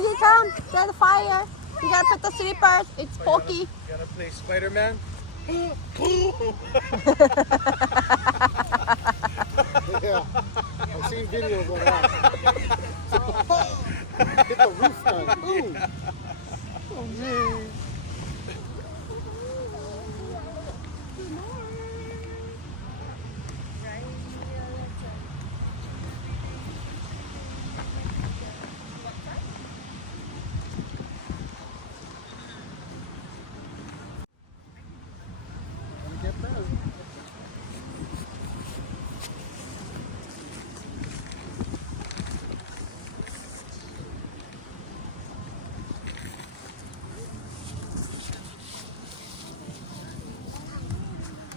Maggie, come. There's the fire. You gotta put the slippers. It's pokey. You gonna play Spider-Man? Yeah, I've seen videos of that. Hit the roof line. Ooh. Oh, geez. Gonna get better.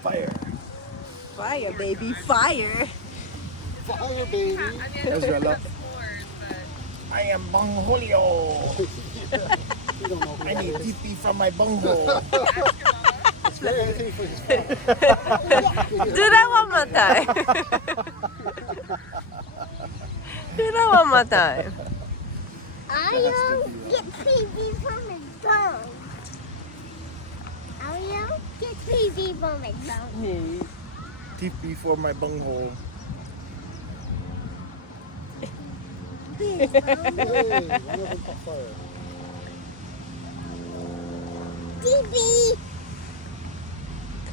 Fire. Fire, baby, fire. Fire, baby. Ezra, I am Bong Julio. You don't know who I that need is. TP from my bunghole. Spray anything for his phone. Do that one more time. Do that one more time. Ariel, get PV from his bone. Ariel, get PV from his bone. TP for my bunghole. Hey, one of them caught fire. TV.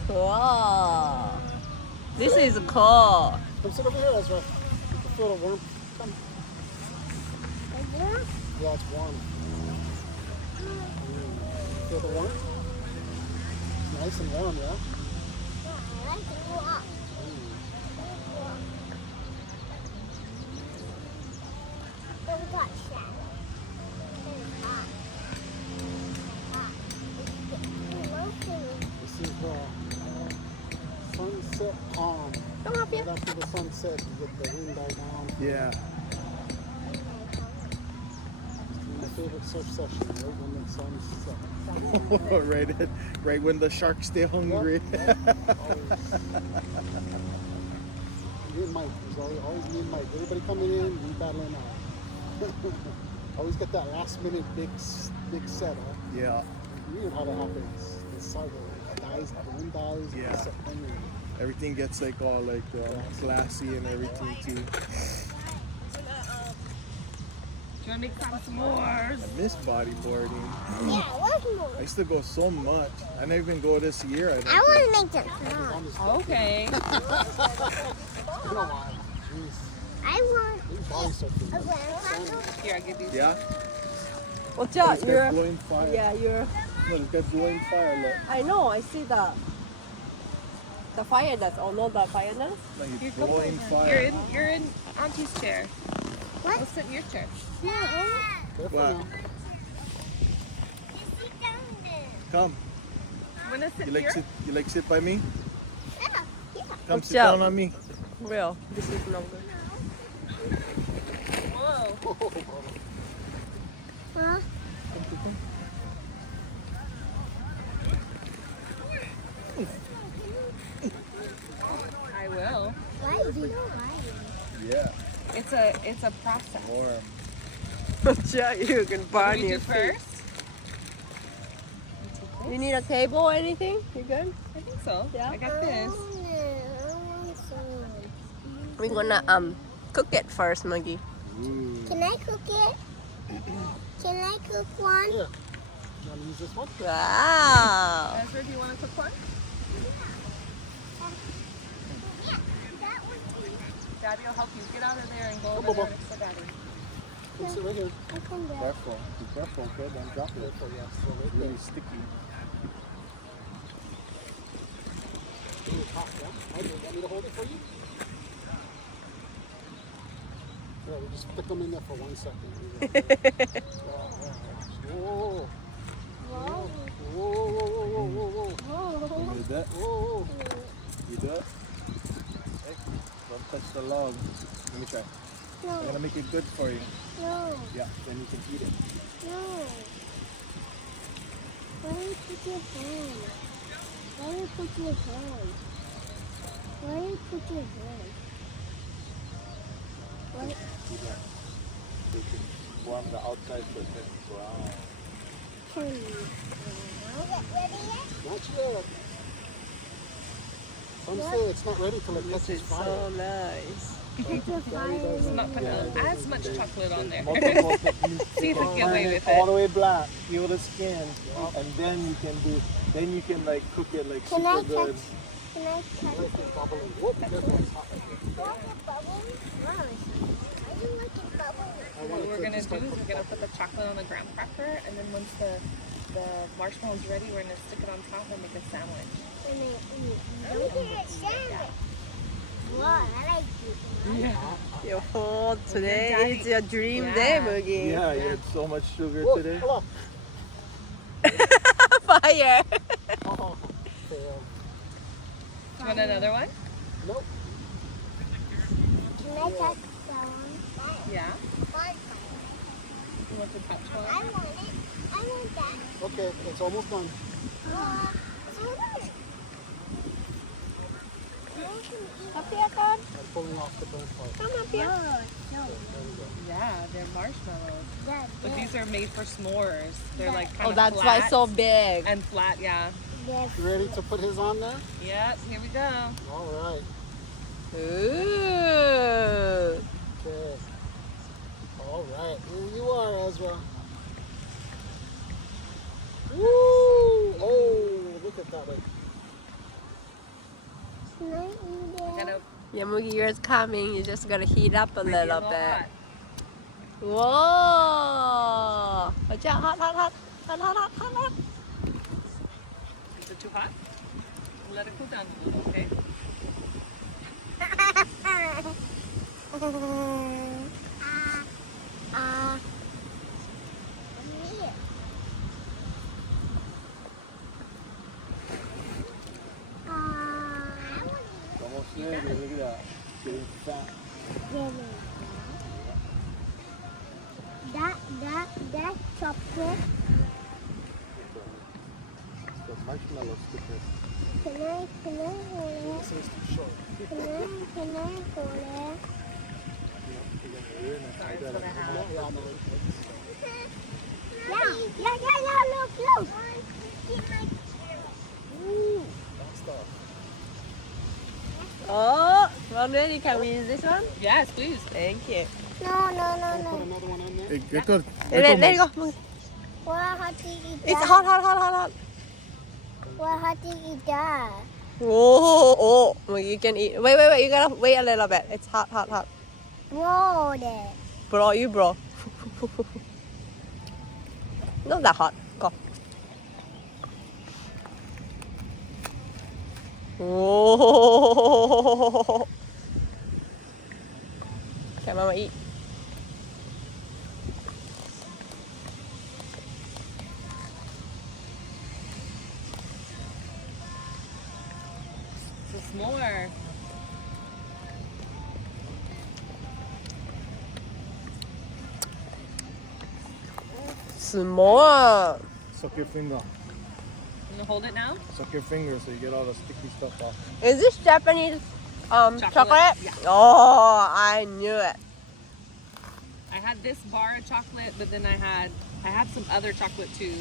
Cool. This is cool. Come sit over here, Ezra. You can feel the warmth. Come. Yeah, it's warm. Feel the warmth? It's nice and warm, yeah? This is Sunset Palm. Come up here. Right after the sunset, you get the wind die down. Yeah. My favorite surf session, right when the sun sets. right when the sharks stay hungry. Always. Me and Mike. There's always me and Mike. Everybody coming in, we battling out. Always get that last minute big set, huh? Yeah. Weird how that happens. The cycle dies, the wind dies, Yeah. the set hungry. Everything gets like all like classy and everything too. Do you want to make some s'mores? I miss bodyboarding. Yeah, what's more? I used to go so much. I didn't even go this year. I I don't want think. to make them small. Okay. You know why? Jeez. I want We body surfing. a grandfather. Here, I'll give you. Yeah. Watch This out, guy's you're. blowing fire. Yeah, you're. No, this guy's blowing fire. Look. I know. I see the fire dust. Oh no, the fire dust. No, Here, he's come blowing over. fire. You're in Auntie's chair. What? Go sit in your chair. No. Careful Wow. now. Come. Want to sit You here? like sit by me? Yeah. Come Watch sit out. down on me. Real. This is no good. Whoa. Huh? I will. Why is he crying? Yeah. It's a process. Warm. Watch out, you can burn You do your feet. first? You need a table or anything? You good? I think so. Yeah. I got this. Oh, no. I want some. We're gonna cook it first, Maggie. Ooh. Can I cook it? Can I cook one? Here. You want to use this one? Wow. Ezra, do you want to cook one? Yeah, that one too. Daddy will help you. Get out of there and go Go, over Bobo. there next to Daddy. Come sit right here. I can do it. Careful. Be careful, okay? Don't drop it. Careful, yes. So right It's there. really sticky. Ooh, it's hot, yeah? Okay, you want me to hold it for you? Yeah, we just stick them in there for 1 second. Whoa. Whoa, whoa, whoa, whoa, whoa, whoa. You do that? Whoa. You do it? Hey, don't touch the log. Let me try. I'm No, gonna make it good for you. no, Yeah, then you can eat it. no. Why do you put your hand? Why do you put your hand? Why do you put your hand? Why? Do that. So you can warm the outside so it gets brown. Not yet. Some say it's not ready till it This catches is fire. so nice. I'm not putting as much chocolate on there. Multiple techniques. See if we can get away with all it. the way black, peel the skin, and then you can like cook it like Can I super good. touch? Can I touch? Like it's bubbling. Whoop, careful, it's hot. Want it bubbling? I don't like it bubbling. I want What it we're to gonna just do start is we're gonna put the chocolate on the graham cracker, and then once the marshmallow's ready, we're gonna stick it on top and make a sandwich. And then eat. Look at it sandwich. Wow, I like it. Yo, today is your dream day, Moogie. Yeah, you had so much sugar Whoa, today. hold on. Fire. Oh, fail. Do you want another one? Nope. Can I touch that one? Yeah. Fire. You want the touch I one? want it. I want that. Okay, it's almost done. So nice. Up here, God. I'm pulling off the burnt part. Come up here. There we go. Yeah, they're marshmallows. Yeah, But these are made for s'mores. They're like kind Oh, of that's flat why it's so big. and flat. Yeah. yes. You ready to put his on there? Yep. Here we go. All right. Ooh. Okay. All right. Here you are, Ezra. Woo! Oh, look at that. Can I eat it? Gotta Yeah, Moogie, yours coming. You just gotta heat up a make it little hot. bit. Whoa! Watch out! Hot, hot, hot, hot, hot, hot, hot, hot. Is it too hot? Let it cool down a little, okay? Yeah. It's almost ready. Look at that. Getting fat. That chocolate. The marshmallow sticker. Can I hold This is too short. it? Can I hold it? Sorry, it's gonna have. Yeah, I'm ready. Yeah, look. Ooh. That's the Oh, one ready. Can we use this one? Yes, please. Thank you. No. Put another one on there. Let it go. Moogie. Why hot to eat It's that? hot, hot, hot, hot, hot. Why hot to eat that? Oh, Moogie, you can eat. Wait. You gotta wait a little bit. It's hot, hot, hot. Bro, there. Bro, you bro. Not that hot. Go. Oh. Okay, Mama, eat. Just more. Small. Suck your finger. You gonna hold it now? Suck your finger so you get all the sticky stuff off. Is this Japanese chocolate? Chocolate, yeah. Oh, I knew it. I had this bar of chocolate, but then I had some other chocolate too.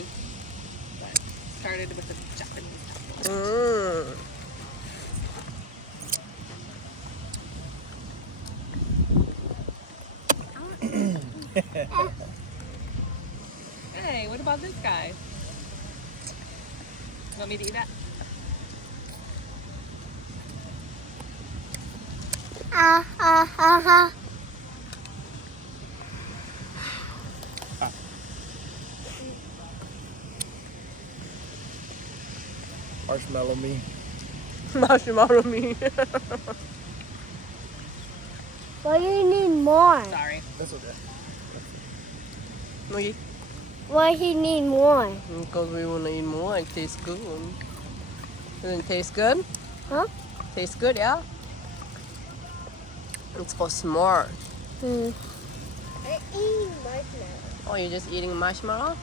But started with the Japanese chocolate. Mm. Hey, what about this guy? Want me to eat that? Marshmallow me. Marshmallow me. Why do you need more? Sorry. That's okay. Moogie. Why do you need more? Because we want to eat more. It tastes good. Doesn't it taste good? Huh? Tastes good, yeah? It's for s'more. I'm eating marshmallow. Oh, you're just eating marshmallow?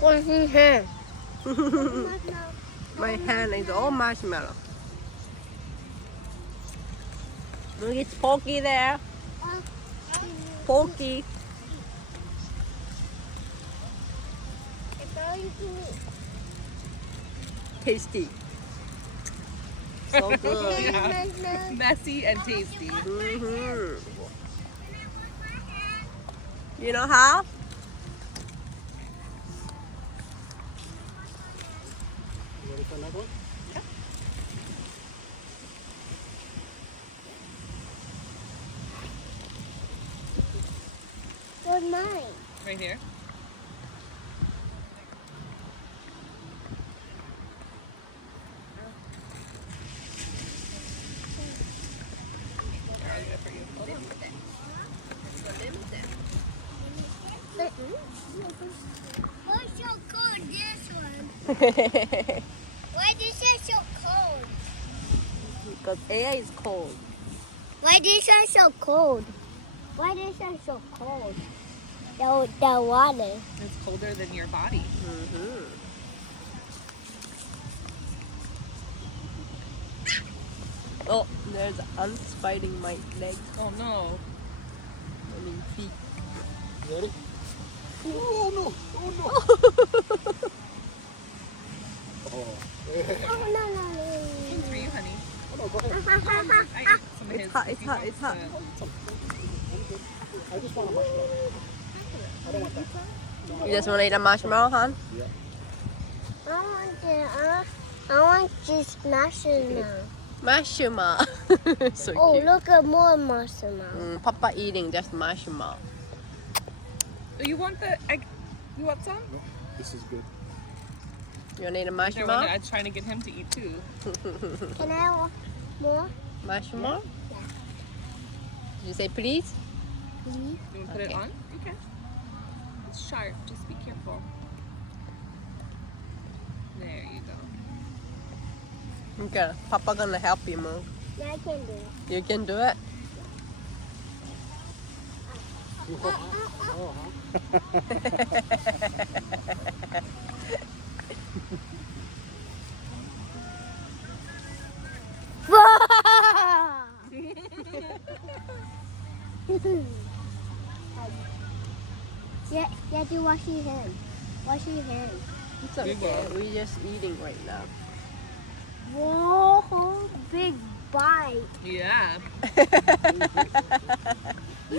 What's in here? My hand is all marshmallow. Look, it's Pokey there. Pokey. Tasty. So good. Yeah. Messy and tasty. Mhm. You know how? You ready for another one? Where's mine? Right here. I'll get it for you. Hold on. What's so cold, this one? Why this is so cold? Because air is cold. Why this is so cold? Why this is so cold? The water. It's colder than your body. Oh, there's ants biting my legs. Oh no. I mean feet. You ready? Oh no! Oh no! Oh. Oh, no. It's for you, honey. Oh no, go ahead. I ate some of It's his hot, if it's he hot, wants it's hot. to. I'm good. I just want a marshmallow. I don't want that. You just want to eat a marshmallow, hon? Yeah. I want this marshmallow. Marshmallow. So Oh, cute. look at more marshmallow. Papa eating just marshmallow. You want the egg? You want some? This is good. You want to eat a There, marshmallow? I was trying to get him to eat too. Can I have more? Marshmallow? Yeah. Did you say please? You want to put it Okay. on? Okay. It's sharp. Just be careful. There you go. Okay, Papa gonna help you move. Yeah, I can do it. You can do it? Oh, huh? Yeah, you have to wash your hands. Wash your hands. It's okay. We're just eating right now. Whoa, big bite. Yeah. Eat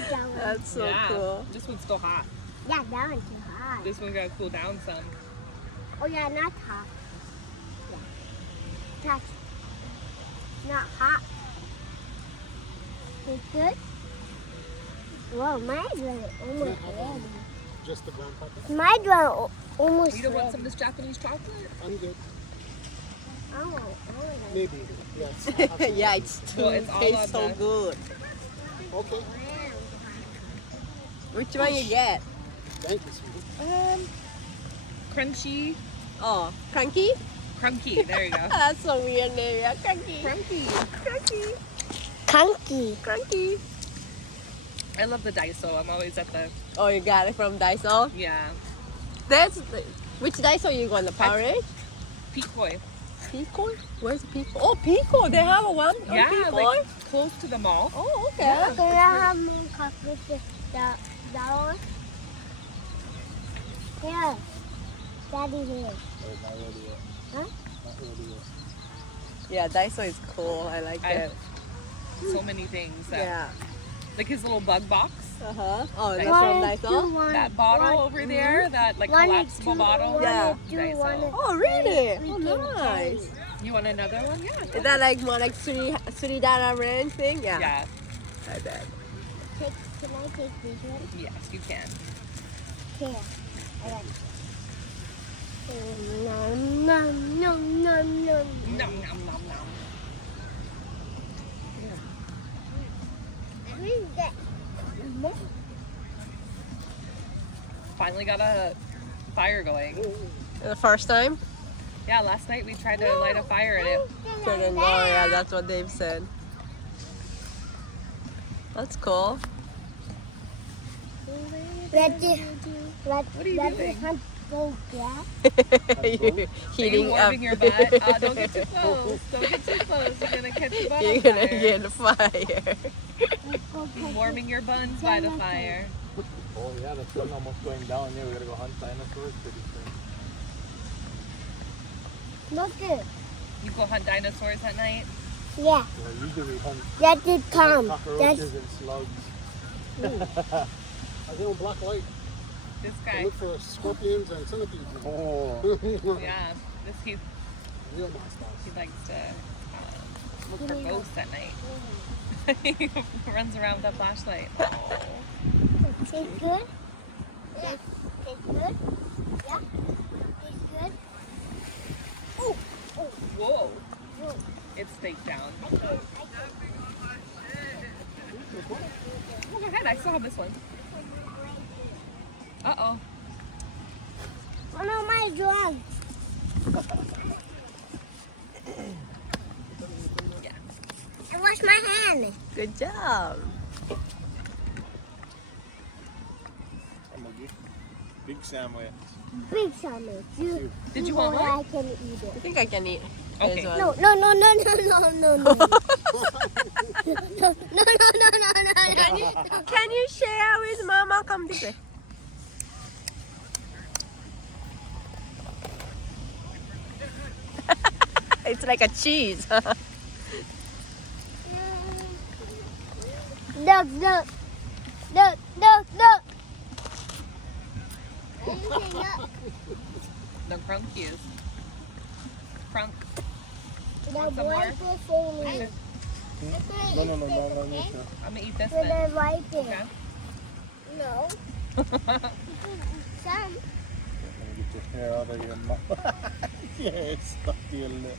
that one. That's so yeah. cool. This one's still hot. Yeah, that one's too hot. This one gotta cool down some. Oh yeah, not hot. Yeah. Touch. Not hot. It's good? Whoa, mine's almost ready. Just the brown pepper? Mine's almost You don't want ready. some of this Japanese chocolate? I'm good. I want Maybe. Yeah. Yeah, it's too Well, it's all tastes on so the- good. Okay. Which one you get? Thank you, sweetie. Crunchy. Oh, cranky? Crunky. There you go. That's a weird name. Yeah, cranky. Crunky. Cranky. Kunky. Cranky. I love the Daiso. I'm always at the, Oh, you got it from Daiso? yeah. Which Daiso you going? The Powerade? Peak Boy. Pico? Where's Pico? Oh, Pico. They have a one on Yeah, Pico? like close to the mall. Oh, okay. Can I have more coffee with that one? Yeah. Daddy here. Not ready yet. Huh? Not ready yet. Yeah, Daiso is cool. I like I it. so many things. That, Yeah. Like his little bug box. Uh-huh. Oh, that's One, from Daiso? That bottle over there, that like collapsible bottle. Yeah. Daiso. Oh, really? Oh, nice. You want another one? Yeah. Is that like more like Suridara ranch thing? Yeah. Yeah. I bet. Can I take this one? Yes, you can. Here. Alright. Nom nom nom nom nom. Nom nom nom nom. Who's that? Finally got a fire going. The first time? Yeah, last night we tried to light a fire in it. Couldn't go. Yeah, that's what Dave said. That's cool. Let What are you doing? go get. Are You you heating up. warming your butt? Don't get too close. Don't get too close. You're gonna catch your butt You're on gonna fire. get fire. Let's go catch Warming your buns by the fire. Oh yeah, the sun almost going down. Yeah, we gotta go hunt dinosaurs pretty soon. Look it. You go hunt dinosaurs at night? Yeah, Yeah, usually we hunt that did come. cockroaches That's and slugs. I go black light. This I guy. look for scorpions and centipedes. Oh. Yeah. This he Real monsters. likes to look for ghosts at night. He runs around with a flashlight. Oh. Taste good? Yeah. Taste good? Yeah. Taste good? Oh, oh, Whoa. oh. It's staked down. I can. Oh, go ahead. I still have this one. Uh-oh. One of my drugs. Yeah. I wash my hand. Good job. Big sandwich. Big sandwich. Did you want one? I can eat I it. think I can eat Okay. this one. No, no, no, no, no, no, no, no. No, no, no. Can you share with Mama? Come this way. It's like a cheese. Look, look. Look, look, look. Look. The crunkies. Crunk. The Want some more? wipe it for me. No, no, no, no, no, no. I'm gonna eat this Will then. I wipe it? Okay. No. Some. Let me get your hair out of your mouth. Yeah, it's stuck to your lip.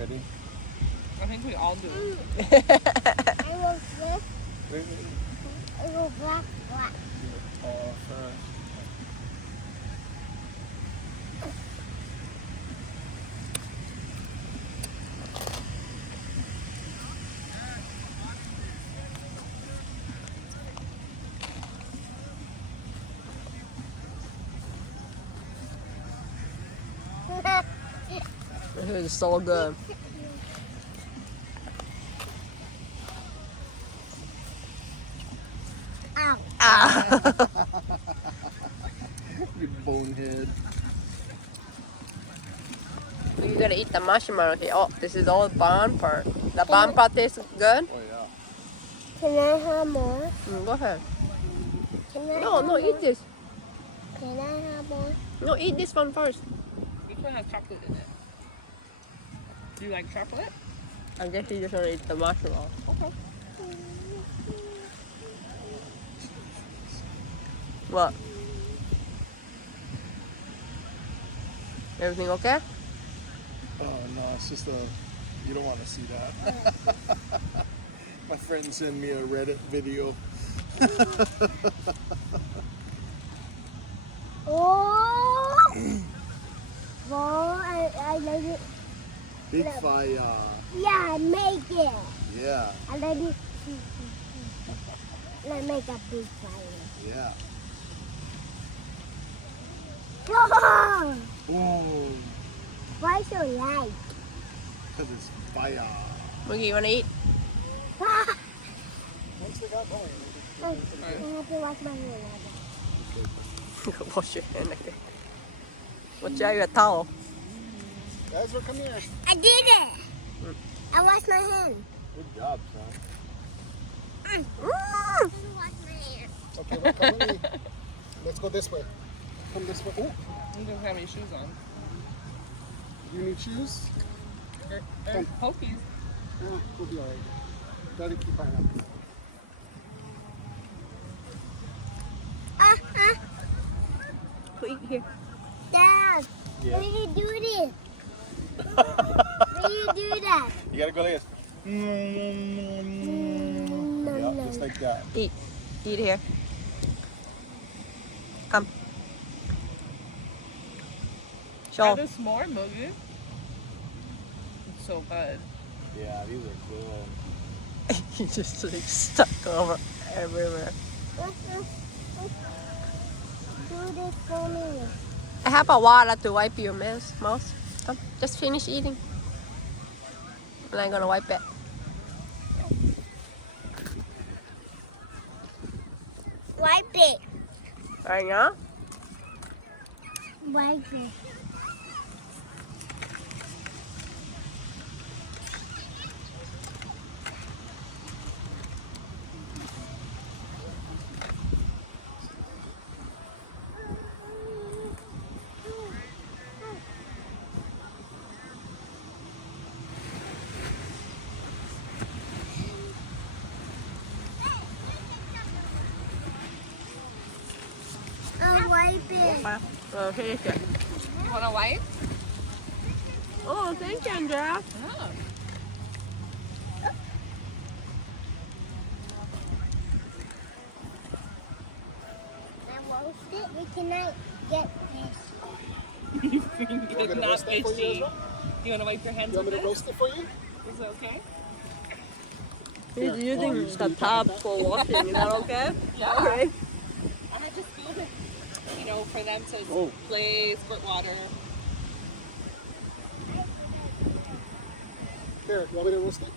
Ready? I think we all do. I will flip. I will black, black. Oh, first. This is so good. Ow. Ah. You bonehead. You're gonna eat the marshmallow here. Oh, this is all barn part. The barn part tastes good. Oh yeah. Can I have more? Go ahead. Can I No, have no, more? eat this. Can I have more? No, eat this one first. This one has chocolate in it. Do you like chocolate? I guess you just wanna eat the marshmallow. Okay. What? Everything okay? Oh no, it's just you don't want to see that. My friend sent me a Reddit video. Oh! Oh, I like it. Big Look. fire. Yeah, I make it. Yeah, I like it. Let's make a big fire. yeah. Whoa! Ooh, Why so light? because it's fire. Mookie, you wanna eat? Ah! Once they got going, I have to wash my hair. Wash your hand again. Watch out your towel. Ezra, come here. I did it! I washed my hand. Good job, son. I wash my hair. Okay, well, come with me. Let's go this way. Come this way. Oh, You don't have any shoes on. you need shoes? Or pokies. Yeah, we'll be alright. Gotta keep pineapple. Go eat here. Dad, Yeah. why do you do this? Why do you do that? You gotta go like this. Yeah, just like that. Eat. Eat here. Come. Try Show. this more, Moogie. It's so good. Yeah, these are good. You just like stuck over everywhere. Do this for me. I have a water to wipe your mouth. Come, just finish eating. And I'm gonna wipe it. Wipe it. Right now? Wipe it. I'll wipe it. Oh, here's it. You want to wipe? Oh, thank you, Andrea. Oh. I roast it. We cannot get fish. You want me get to not roast that for you as fishy. well? You want to wipe your hands You want with me to this? roast it for you? Is it okay? He's Yeah. using Oh, you the just tub do it like for washing. Is that okay? Yeah. Okay. I had just filled it, you know, for them to Oh. play, squirt water. Here, you want me to roast it?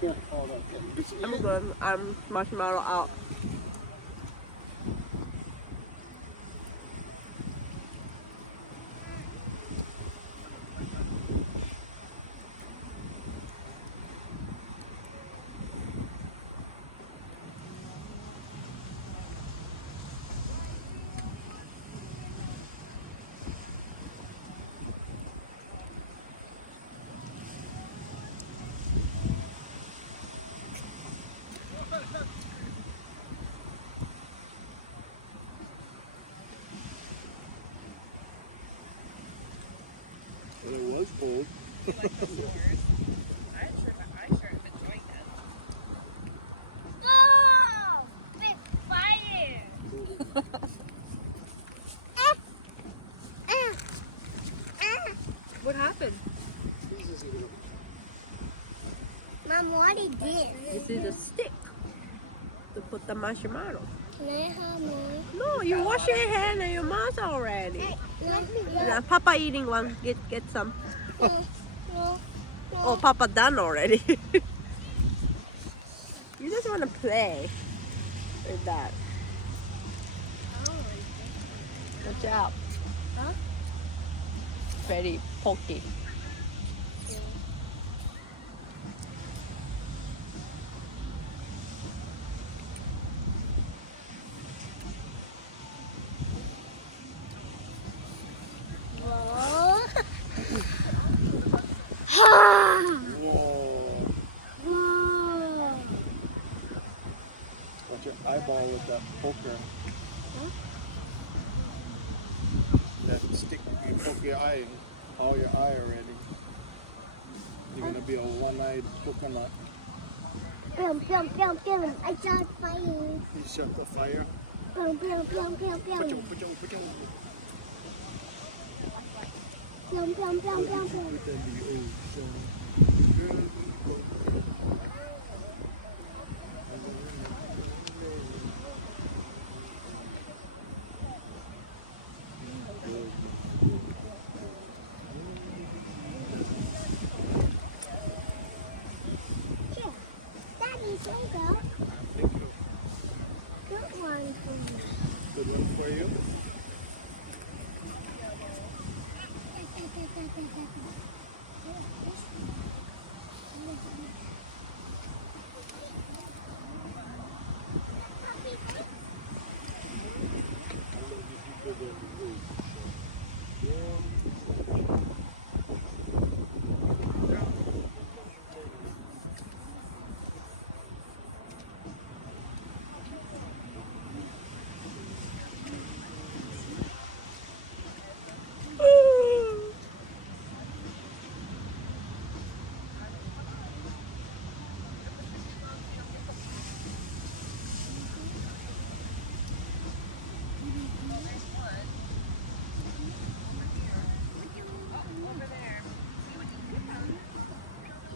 Here, hold on. Okay. Just eat I'm it. good. I'm marshmallow out. Well, it was cold. I sure am enjoying this. Oh, big fire. What happened? He's just eating it. Mom, what is this? This is a stick to put the marshmallow. Can I have more? No, you wash your hand and your mouth already. Let me Yeah, Papa eating one. Get some. No, no. Oh, Papa done already. You just want to play with that. Good job. Huh? Very pokey. Whoa. Whoa. Whoa. Watch your eyeball with that poker. That stick, you poke your eye, all your eye already. You're gonna be a one-eyed coconut. Pew, pew, pew, pew. I shot fire. You shut the fire. Pew, pew, pew, pew, pew. Pachong, pachong, pachong. Pew, pew, pew, pew, pew. Within the ocean. Here. Daddy, there you go. Thank you. Good one for me. Good one for you.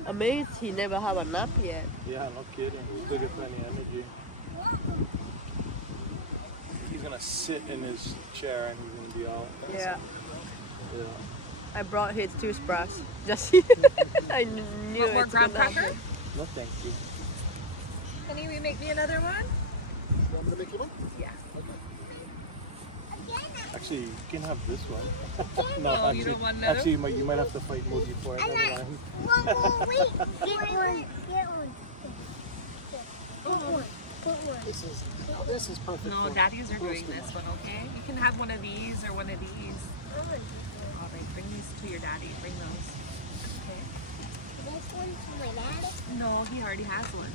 Amazed he never have a nap yet. Yeah, no kidding. Still get plenty of energy. he's gonna sit in his chair and he's gonna be all. Yeah. Yeah. I brought his toothbrush. Just I knew Want more it's graham gonna cracker? happen. No, thank you. Honey, will you make me another one? You want me to make you one? Yeah. Actually, you can have this one. no, Oh, actually, you don't want another? actually, you might have to fight Moji for it. And Never I- mind. Whoa, wait. Get one. Get one. Put one. Put one. This is perfect. No, for daddies are doing roasting. this one, okay? You can have one of these or one of these. I want this one. All right, bring these to your daddy. Bring those. Okay. This one to my dad. No, he already has one.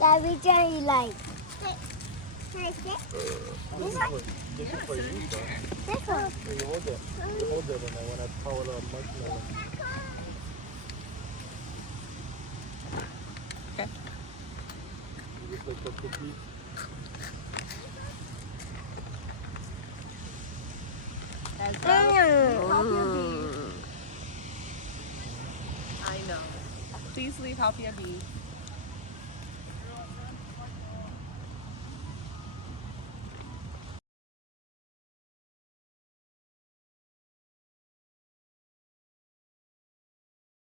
That we really like. Can I sit? This is for you, though. This one. You hold it. You hold it, and then when I call it a marshmallow. Okay. Just like the cookie. I know. Please leave Halpia be.